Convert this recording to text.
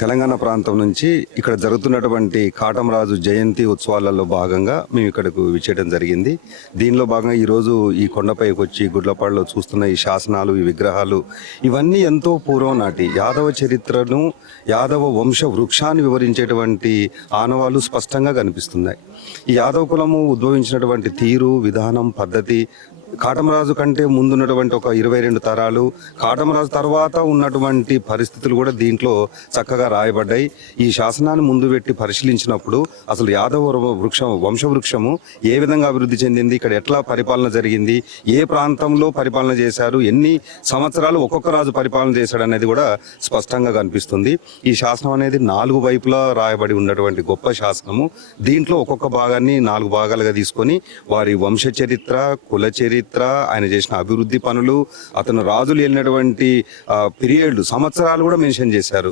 తెలంగాణ ప్రాంతం నుంచి ఇక్కడ జరుగుతున్నటువంటి కాటమరాజు జయంతి ఉత్సవాలలో భాగంగా మేము ఇక్కడకు విచ్చేయడం జరిగింది. దీనిలో భాగంగా ఈరోజు ఈ కొండపైకి వచ్చి గుడ్లపాడులో చూస్తున్న ఈ శాసనాలు, ఈ విగ్రహాలు ఇవన్నీ ఎంతో పూర్వం నాటి యాదవ చరిత్రను, యాదవ వంశ వృక్షాన్ని వివరించేటువంటి ఆనవాళ్లు స్పష్టంగా కనిపిస్తున్నాయి. ఈ యాదవ కులము ఉద్భవించినటువంటి తీరు, విధానం, పద్ధతి కాటమరాజు కంటే ముందున్నటువంటి ఒక 22 తరాలు, కాటమరాజు తర్వాత ఉన్నటువంటి పరిస్థితులు కూడా దీంట్లో చక్కగా రాయబడ్డాయి. ఈ శాసనాన్ని ముందు పెట్టి పరిశీలించినప్పుడు అసలు యాదవ వంశవృక్షము ఏ విధంగా అభివృద్ధి చెందింది, ఇక్కడ ఎట్లా పరిపాలన జరిగింది, ఏ ప్రాంతంలో పరిపాలన చేశారు, ఎన్ని సంవత్సరాలు ఒక్కొక్క రాజు పరిపాలన చేశాడు అనేది కూడా స్పష్టంగా కనిపిస్తుంది. ఈ శాసనం అనేది 4 వైపులా రాయబడి ఉన్నటువంటి గొప్ప శాసనము. దీంట్లో ఒక్కొక్క భాగాన్ని 4 భాగాలుగా తీసుకొని వారి వంశ చరిత్ర, కుల చరిత్ర, ఆయన చేసిన అభివృద్ధి పనులు, అతను రాజులు వెళ్ళినటువంటి పీరియడ్లు, సంవత్సరాలు కూడా మెన్షన్ చేశారు.